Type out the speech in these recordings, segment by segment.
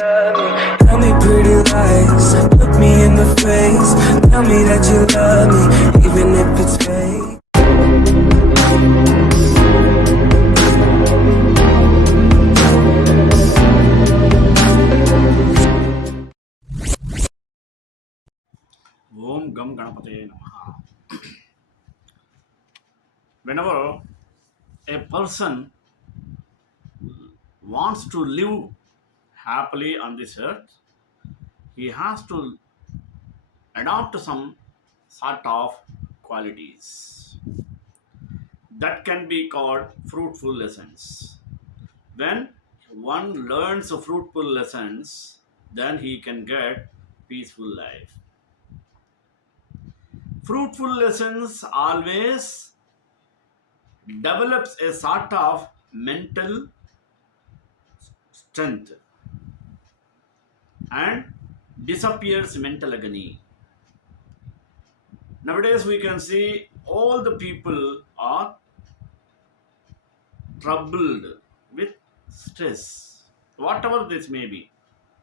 love me. Tell me pretty lies, look me in the face. Tell me that you love me, even if it's fake. Om Gam Ganapate Namaha. Whenever a person wants to live happily on this earth, he has to adopt some sort of qualities that can be called fruitful lessons. When one learns fruitful lessons, then he can get peaceful life. Fruitful lessons always develops a sort of mental strength and disappears mental agony. Nowadays, we can see all the people are troubled with stress, whatever this may be.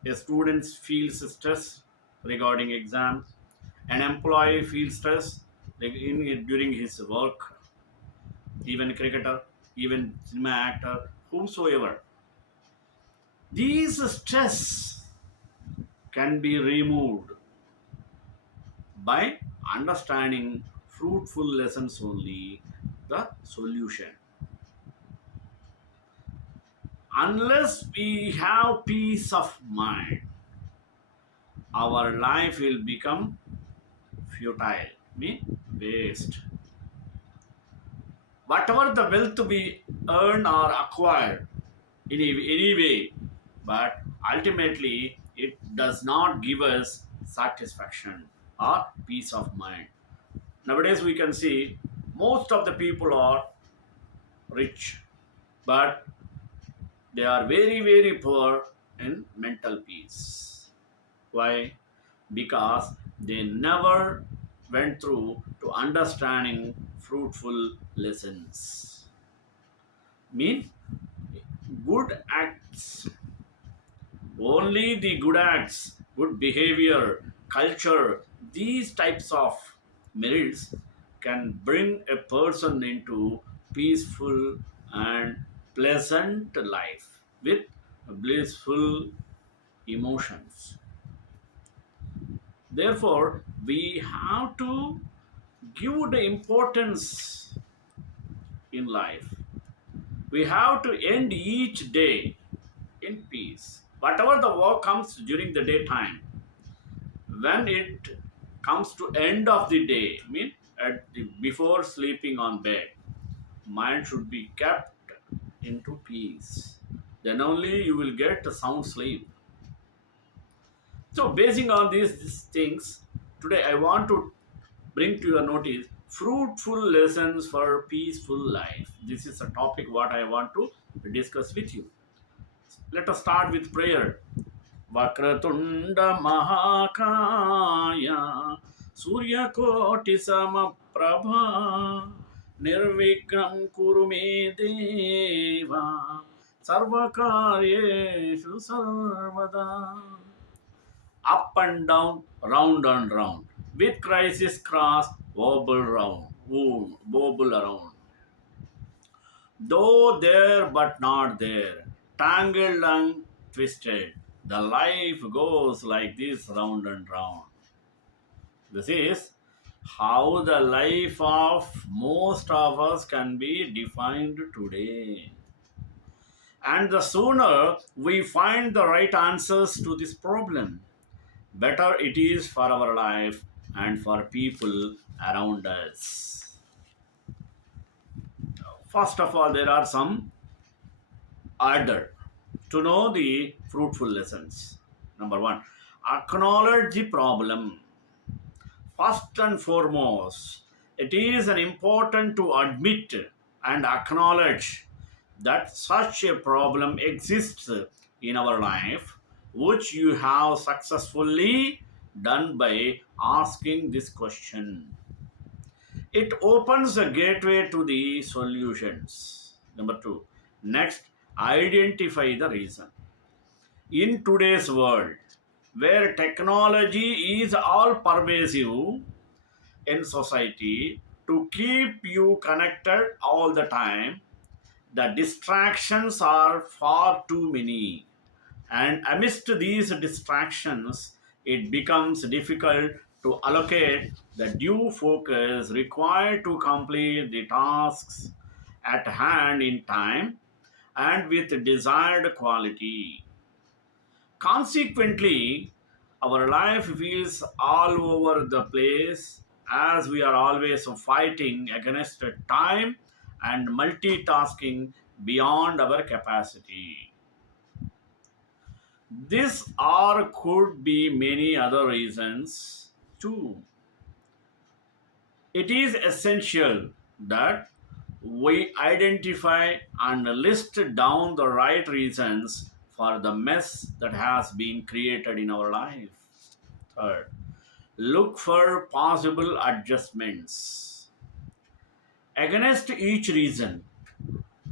A student feels stress regarding exams, an employee feels stress during his work, even cricketer, even cinema actor, whomsoever. These stress can be removed by understanding fruitful lessons only the solution. Unless we have peace of mind, our life will become futile, mean waste. Whatever the wealth we earn or acquired in any way, but ultimately it does not give us satisfaction or peace of mind. Nowadays, we can see most of the people are rich, but they are very, very poor in mental peace. Why? Because they never went through to understanding fruitful lessons. Mean good acts, only the good acts, good behavior, culture, these types of merits can bring a person into peaceful and pleasant life with blissful emotions. Therefore, we have to give the importance in life. We have to end each day in peace. Whatever the work comes during the daytime, when it comes to end of the day, mean before sleeping on bed, mind should be kept into peace. Then only you will get a sound sleep. So, basing on these things, today I want to bring to your notice fruitful lessons for peaceful life. This is a topic what I want to discuss with you. Let us start with prayer. Vakratunda Mahakaya Suryakoti Samaprabha Nirvikram Kurume Deva Sarvakaryeshu Sarvada. Up and down, round and round. With crisis cross, wobble round, wobble around. Though there but not there, tangled and twisted, the life goes like this round and round. This is how the life of most of us can be defined today. And the sooner we find the right answers to this problem, better it is for our life and for people around us. First of all, there are some order to know the fruitful lessons. Number one, acknowledge the problem. First and foremost, it is an important to admit and acknowledge that such a problem exists in our life, which you have successfully done by asking this question. It opens a gateway to the solutions. Number two, next, identify the reason. In today's world, where technology is all pervasive in society to keep you connected all the time, the distractions are far too many. And amidst these distractions, it becomes difficult to allocate the due focus required to complete the tasks at hand in time and with desired quality. Consequently, our life feels all over the place as we are always fighting against time and multitasking beyond our capacity. This or could be many other reasons too. It is essential that we identify and list down the right reasons for the mess that has been created in our life. Third, look for possible adjustments. Against each reason,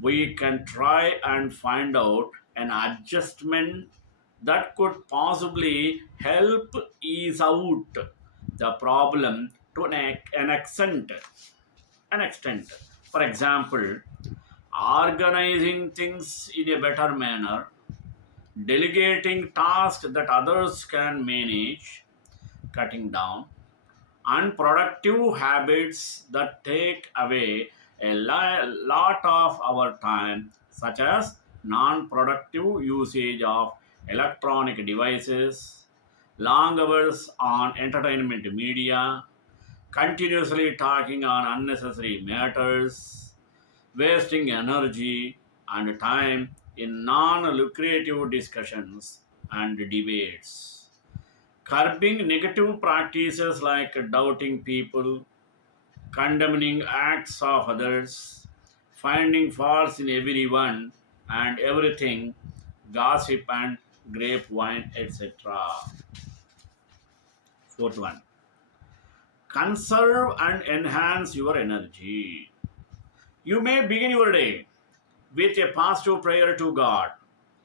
we can try and find out an adjustment that could possibly help ease out the problem to an extent. An extent. For example, organizing things in a better manner, delegating tasks that others can manage, cutting down unproductive habits that take away a lot of our time, such as non productive usage of electronic devices, long hours on entertainment media, continuously talking on unnecessary matters, wasting energy and time in non lucrative discussions and debates. Curbing negative practices like doubting people, condemning acts of others, finding faults in everyone and everything, gossip and grapevine, etc. Fourth one, conserve and enhance your energy. You may begin your day with a positive prayer to God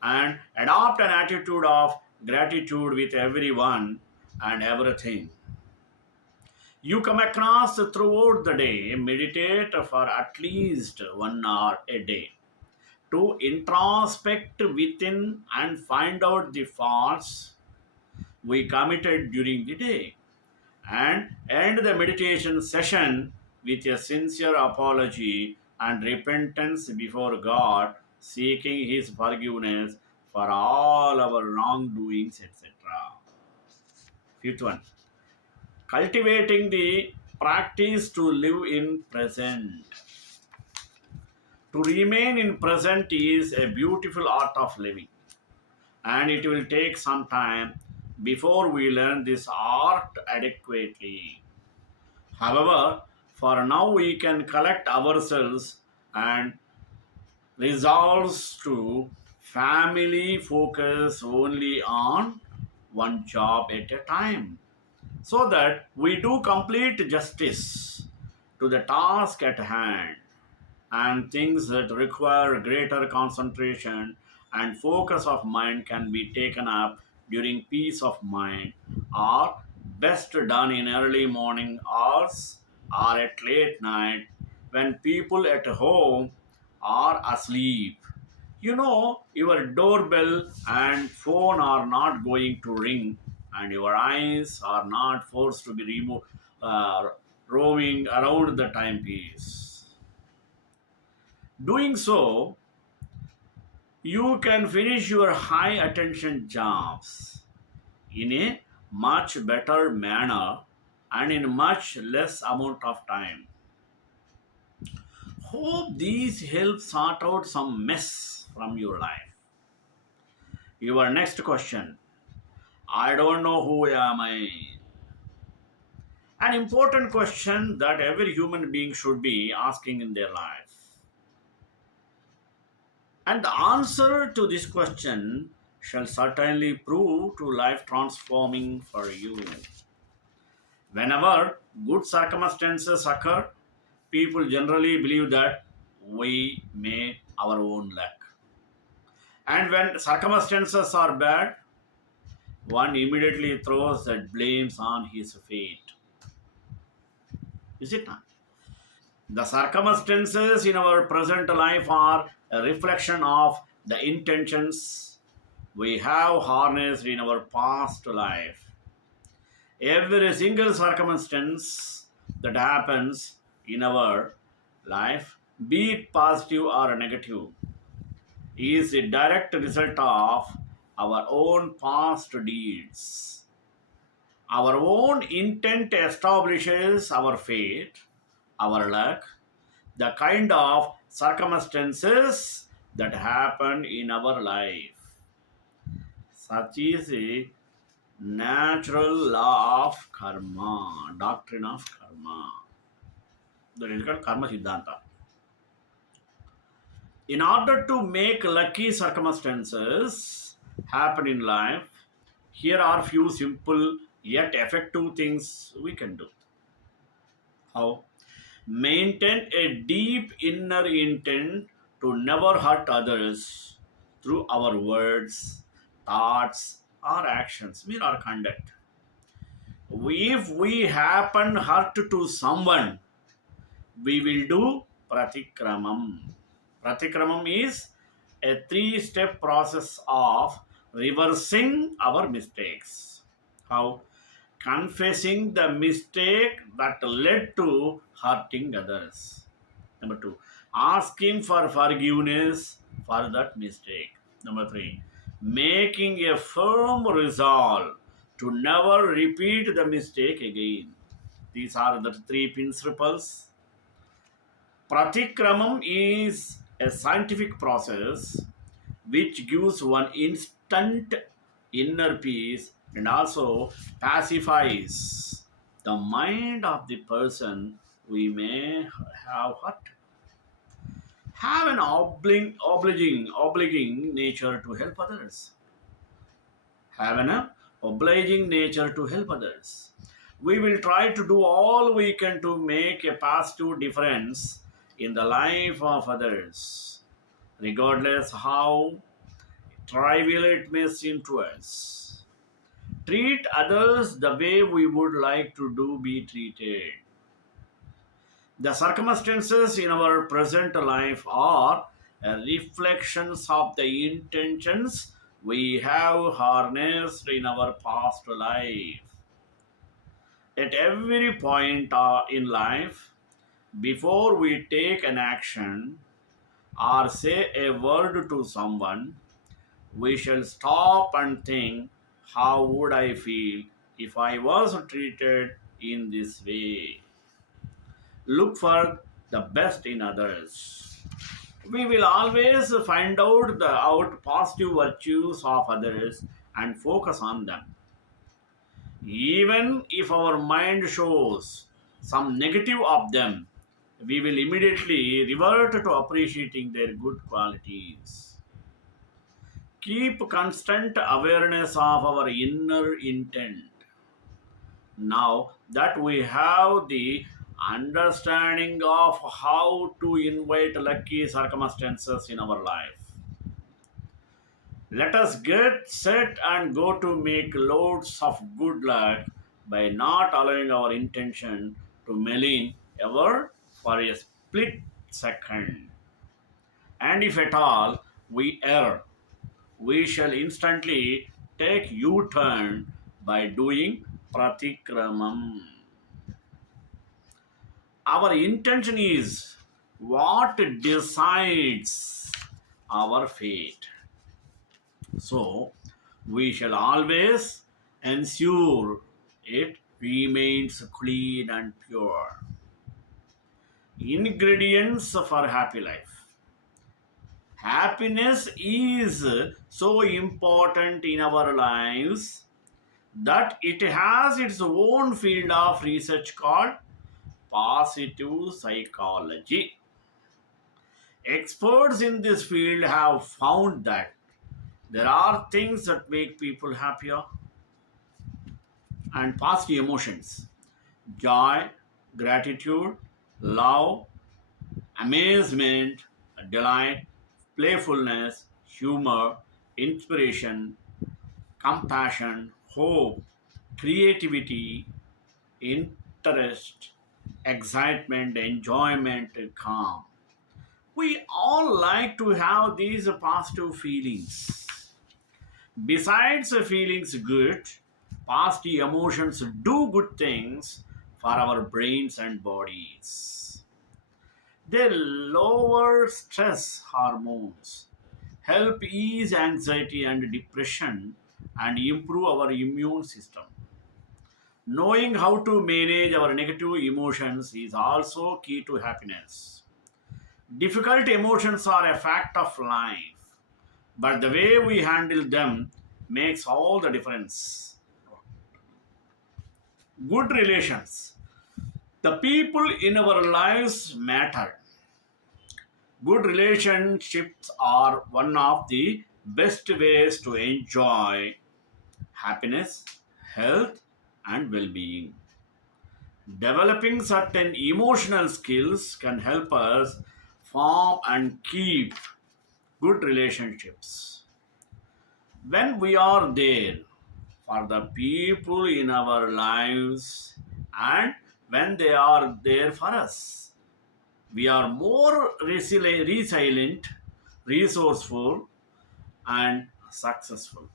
and adopt an attitude of gratitude with everyone and everything you come across throughout the day. Meditate for at least 1 hour a day to introspect within and find out the faults we committed during the day, and end the meditation session with a sincere apology and repentance before God, seeking His forgiveness for all our wrongdoings, etc. Fifth one, cultivating the practice to live in present. To remain in present is a beautiful art of living, and it will take some time before we learn this art adequately. However, for now we can collect ourselves and resolves to family focus only on one job at a time, so that we do complete justice to the task at hand, and things that require greater concentration and focus of mind can be taken up during peace of mind, or best done in early morning hours or at late night when people at home are asleep. Your doorbell and phone are not going to ring, and your eyes are not forced to be uh, roaming around the timepiece. Doing so, you can finish your high attention jobs in a much better manner and in much less amount of time. Hope these help sort out some mess from your life. Your next question: I don't know who am I? An important question that every human being should be asking in their life. And the answer to this question shall certainly prove to life transforming for you. Whenever good circumstances occur, people generally believe that we made our own luck. And when circumstances are bad, one immediately throws that blames on his fate. Is it not? The circumstances in our present life are a reflection of the intentions we have harnessed in our past life. Every single circumstance that happens in our life, be it positive or negative, is a direct result of our own past deeds. Our own intent establishes our fate, our luck, the kind of circumstances that happen in our life. Such is a natural law of karma, doctrine of karma. That is called karma siddhanta. In order to make lucky circumstances happen in life, here are few simple yet effective things we can do. How? Maintain a deep inner intent to never hurt others through our words, thoughts, or actions, mere or conduct. If we happen hurt to someone, we will do pratikramam. Pratikramam is a three-step process of reversing our mistakes. How? Confessing the mistake that led to hurting others. Number two, asking for forgiveness for that mistake. Number three, making a firm resolve to never repeat the mistake again. These are the three principles. Pratikramam is a scientific process which gives one instant inner peace and also pacifies the mind of the person we may have hurt. Have an obliging nature to help others. Have an obliging nature to help others. We will try to do all we can to make a positive difference in the life of others, regardless how trivial it may seem to us. Treat others the way we would like to be treated. The circumstances in our present life are reflections of the intentions we have harnessed in our past life. At every point in life, before we take an action or say a word to someone, we shall stop and think, how would I feel if I was treated in this way? Look for the best in others. We will always find out the positive virtues of others and focus on them. Even if our mind shows some negative of them, we will immediately revert to appreciating their good qualities. Keep constant awareness of our inner intent. Now that we have the understanding of how to invite lucky circumstances in our life, let us get set and go to make loads of good luck by not allowing our intention to malign ever for a split second. And if at all we err, we shall instantly take U-turn by doing pratikramam. Our intention is what decides our fate. So, we shall always ensure it remains clean and pure. Ingredients for happy life. Happiness is so important in our lives that it has its own field of research called positive psychology. Experts in this field have found that there are things that make people happier and positive emotions: joy, gratitude, love, amazement, delight, playfulness, humor, inspiration, compassion, hope, creativity, interest, excitement, enjoyment, calm. We all like to have these positive feelings. Besides feelings good, positive emotions do good things for our brains and bodies. They lower stress hormones, help ease anxiety and depression, and improve our immune system. Knowing how to manage our negative emotions is also key to happiness. Difficult emotions are a fact of life, but the way we handle them makes all the difference. Good relations. The people in our lives matter. Good relationships are one of the best ways to enjoy happiness, health, and well being. Developing certain emotional skills can help us form and keep good relationships. When we are there for the people in our lives and when they are there for us, we are more resilient, resourceful, and successful.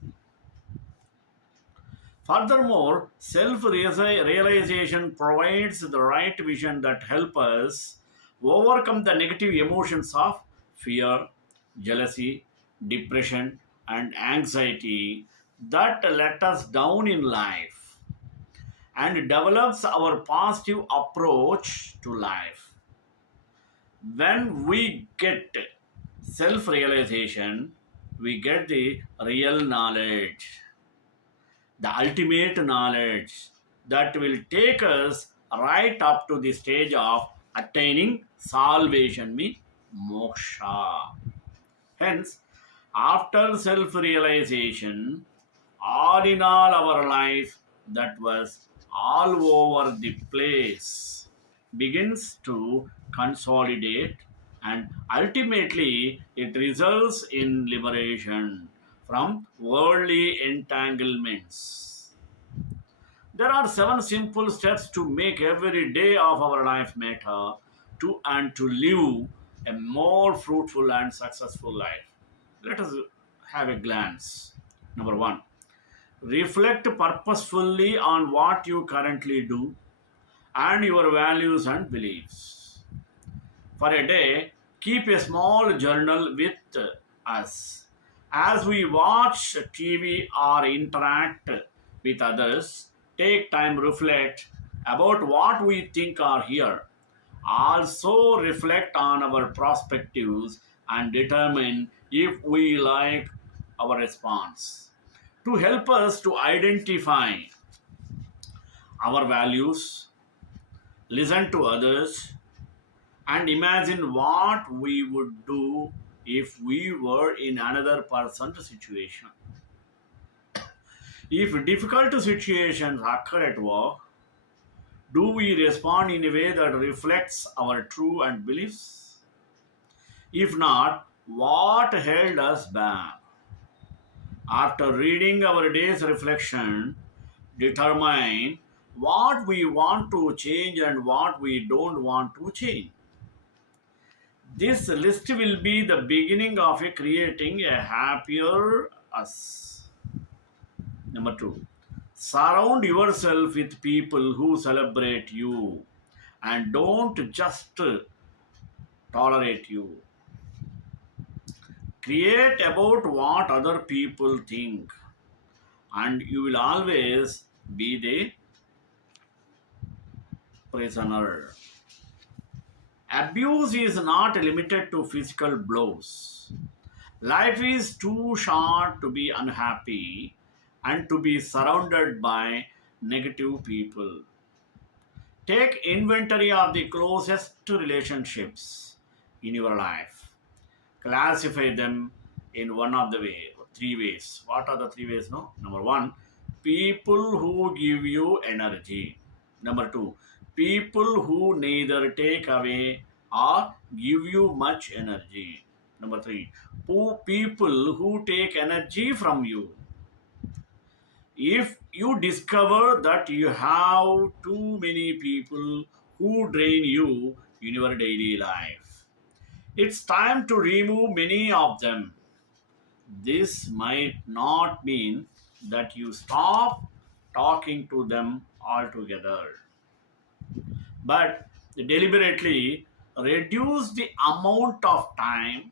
Furthermore, self realization provides the right vision that help us overcome the negative emotions of fear, jealousy, depression, and anxiety that let us down in life and develops our positive approach to life. When we get self realization, we get the real knowledge, the ultimate knowledge that will take us right up to the stage of attaining salvation, means moksha. Hence, after self realization, all in all our life that was all over the place begins to consolidate, and ultimately it results in liberation from worldly entanglements. There are seven simple steps to make every day of our life matter to and to live a more fruitful and successful life. Let us have a glance. Number one, reflect purposefully on what you currently do and your values and beliefs. For a day, keep a small journal with us. As we watch TV or interact with others, take time reflect about what we think or hear. Also reflect on our perspectives and determine if we like our response. To help us to identify our values, listen to others, and imagine what we would do if we were in another person's situation. If difficult situations occur at work, do we respond in a way that reflects our true and beliefs? If not, what held us back? After reading our day's reflection, determine what we want to change and what we don't want to change. This list will be the beginning of a creating a happier us. Number two, surround yourself with people who celebrate you and don't just tolerate you. Create about what other people think, and you will always be the prisoner. Abuse is not limited to physical blows. Life is too short to be unhappy and to be surrounded by negative people. Take inventory of the closest relationships in your life. Classify them in one of the three ways. What are the three ways? No. Number one, people who give you energy. Number two, people who neither take away or give you much energy. Number three, people who take energy from you. If you discover that you have too many people who drain you in your daily life, it's time to remove many of them. This might not mean that you stop talking to them altogether, but deliberately reduce the amount of time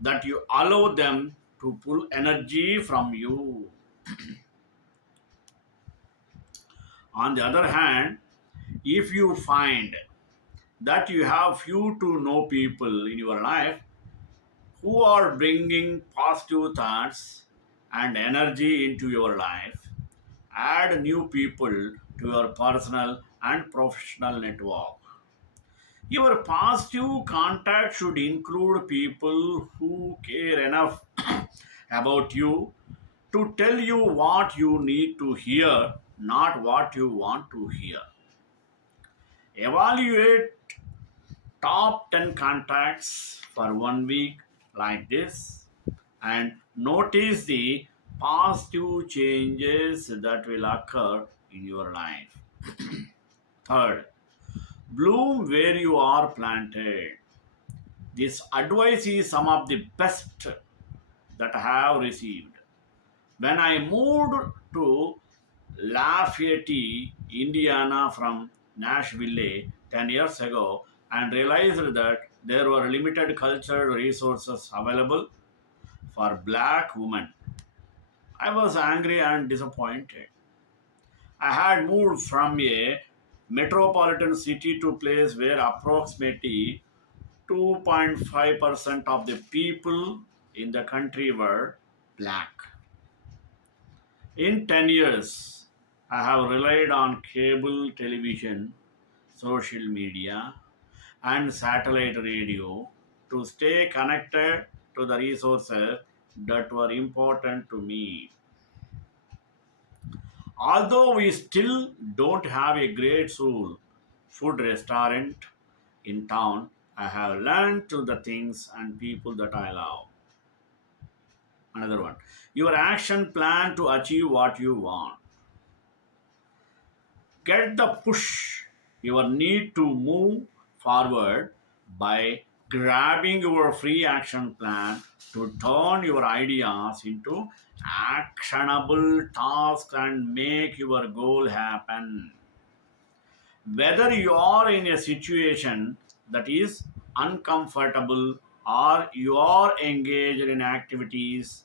that you allow them to pull energy from you. On the other hand, if you find that you have few to no people in your life who are bringing positive thoughts and energy into your life, add new people to your personal and professional network. Your positive contact should include people who care enough about you to tell you what you need to hear, not what you want to hear. Evaluate top 10 contacts for 1 week like this and notice the positive changes that will occur in your life. Third, bloom where you are planted. This advice is some of the best that I have received. When I moved to Lafayette, Indiana from Nashville 10 years ago and realized that there were limited cultural resources available for black women, I was angry and disappointed. I had moved from a metropolitan city to a place where approximately 2.5% of the people in the country were black. In 10 years, I have relied on cable television, social media, and satellite radio to stay connected to the resources that were important to me. Although we still don't have a great soul food restaurant in town, I have learned to the things and people that I love. Another one. Your action plan to achieve what you want. Get the push your need to move forward by grabbing your free action plan to turn your ideas into actionable tasks and make your goal happen. Whether you are in a situation that is uncomfortable or you are engaged in activities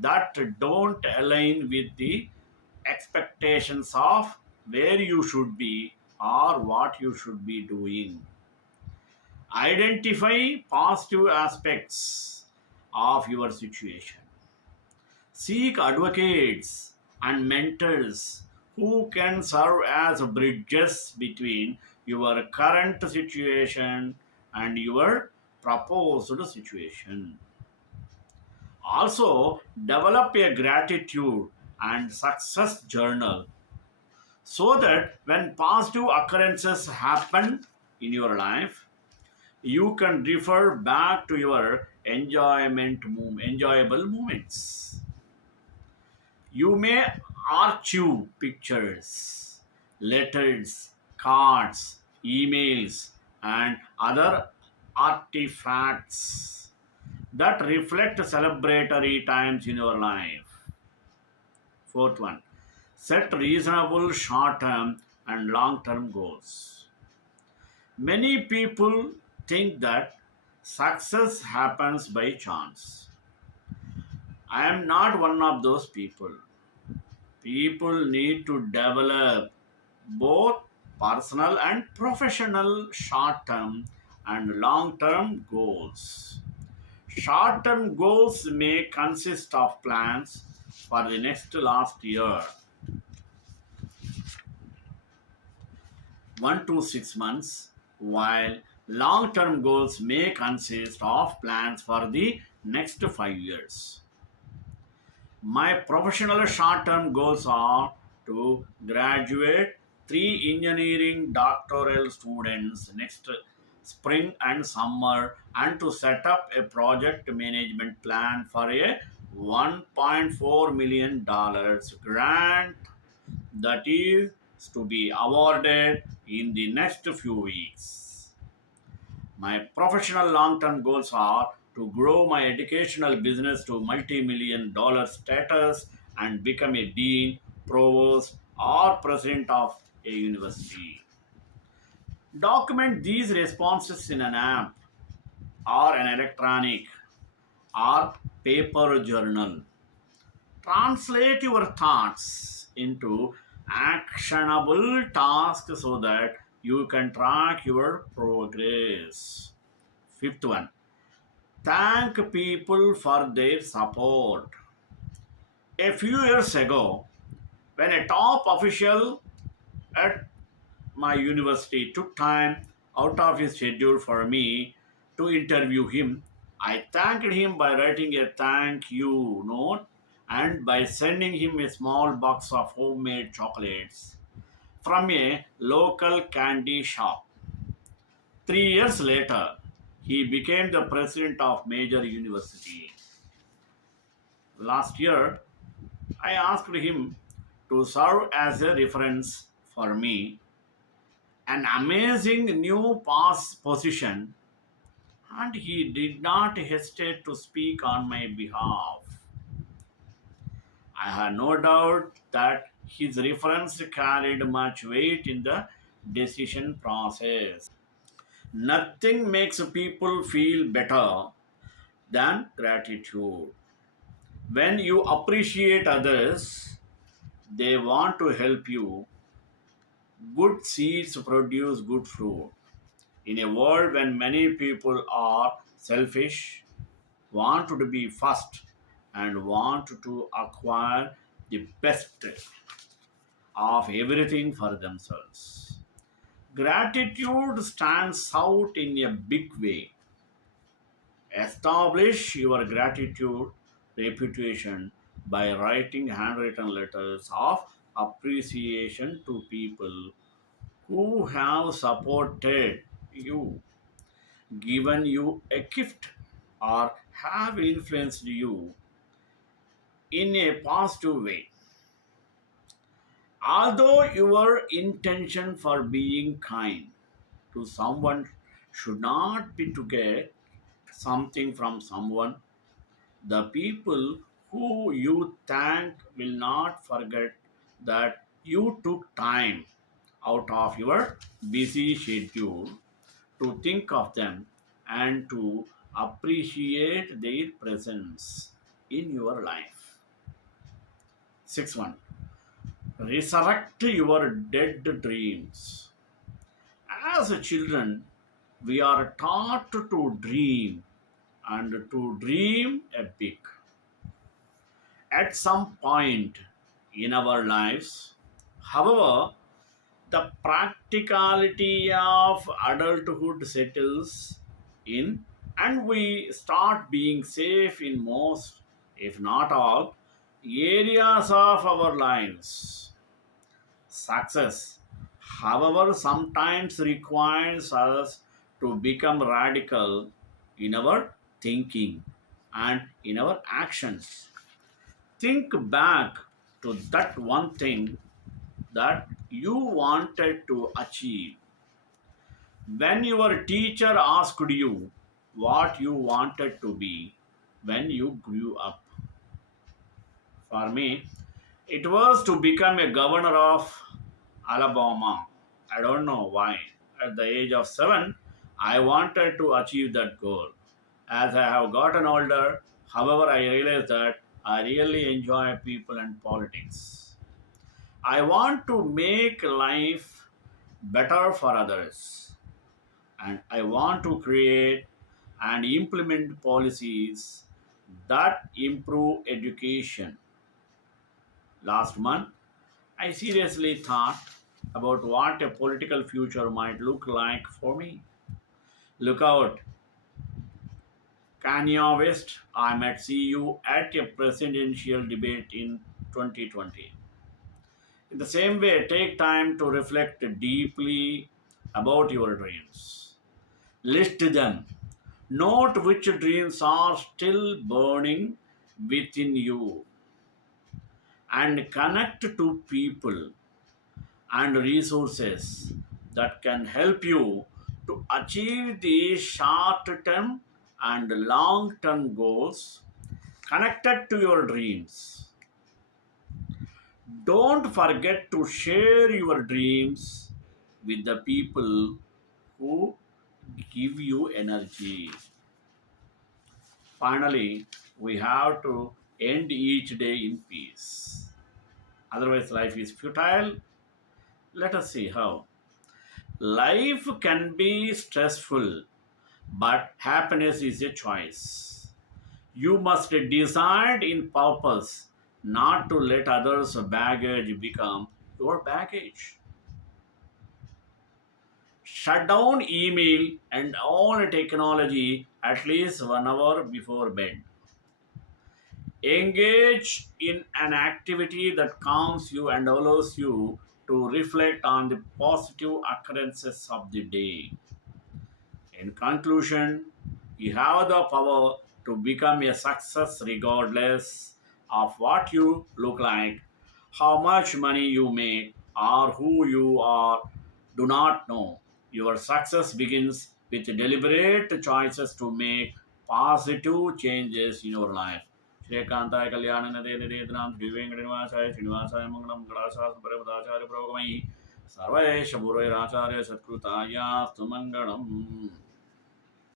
that don't align with the expectations of where you should be or what you should be doing. Identify positive aspects of your situation. Seek advocates and mentors who can serve as bridges between your current situation and your proposed situation. Also, develop a gratitude and success journal so that when positive occurrences happen in your life, you can refer back to your enjoyable moments. You may archive pictures, letters, cards, emails, and other artifacts that reflect celebratory times in your life. Fourth one, set reasonable short term and long term goals. Many people think that success happens by chance. I am not one of those people. People need to develop both personal and professional short term and long term goals. Short term goals may consist of plans for the next last year, 1 to 6 months, while long term goals may consist of plans for the next 5 years. My professional short term goals are to graduate three engineering doctoral students next spring and summer, and to set up a project management plan for a $1.4 million grant that is to be awarded in the next few weeks. My professional long term goals are to grow my educational business to multi million dollar status and become a dean, provost, or president of a university. Document these responses in an app or an electronic or paper journal. Translate your thoughts into actionable tasks so that you can track your progress. Fifth one, thank people for their support. A few years ago, when a top official at my university took time out of his schedule for me to interview him, I thanked him by writing a thank you note and by sending him a small box of homemade chocolates from a local candy shop. 3 years later, he became the president of major university. Last year, I asked him to serve as a reference for me, an amazing new pass position, and he did not hesitate to speak on my behalf. I had no doubt that his reference carried much weight in the decision process. Nothing makes people feel better than gratitude. When you appreciate others, they want to help you. Good seeds produce good fruit. In a world when many people are selfish, want to be first, and want to acquire the best of everything for themselves, gratitude stands out in a big way. Establish your gratitude reputation by writing handwritten letters of appreciation to people who have supported you, given you a gift, or have influenced you in a positive way. Although your intention for being kind to someone should not be to get something from someone, the people who you thank will not forget that you took time out of your busy schedule to think of them and to appreciate their presence in your life. Sixth one, resurrect your dead dreams. As children, we are taught to dream and to dream a big. At some point in our lives, however, the practicality of adulthood settles in and we start being safe in most, if not all, areas of our lives. Success, however, sometimes requires us to become radical in our thinking and in our actions. Think back to that one thing that you wanted to achieve. When your teacher asked you what you wanted to be when you grew up, for me, it was to become a governor of Alabama. I don't know why. At the age of 7, I wanted to achieve that goal. As I have gotten older, however, I realized that I really enjoy people and politics. I want to make life better for others, and I want to create and implement policies that improve education. Last month, I seriously thought about what a political future might look like for me. Look out, Kanye West. I might see you at a presidential debate in 2020. In the same way, take time to reflect deeply about your dreams. List them. Note which dreams are still burning within you and connect to people and resources that can help you to achieve the short term and long term goals connected to your dreams. Don't forget to share your dreams with the people who give you energy. Finally, we have to end each day in peace. Otherwise, life is futile. Let us see how. Life can be stressful, but happiness is a choice. You must decide in purpose not to let others' baggage become your baggage. Shut down email and all technology at least 1 hour before bed. Engage in an activity that calms you and allows you to reflect on the positive occurrences of the day. In conclusion, you have the power to become a success regardless of what you look like, how much money you make, or who you are. Do not know. Your success begins with deliberate choices to make positive changes in your life. श्रीकांताय Kalyan नदे निदेतनाम Shri वेंकटनिवासाय श्रीनिवासाय Mangalam गणाशासन परमदाचार्य प्रभुमयी Sarvesh पूर्वैराचार्य सत्कृतायास्तु Mangalam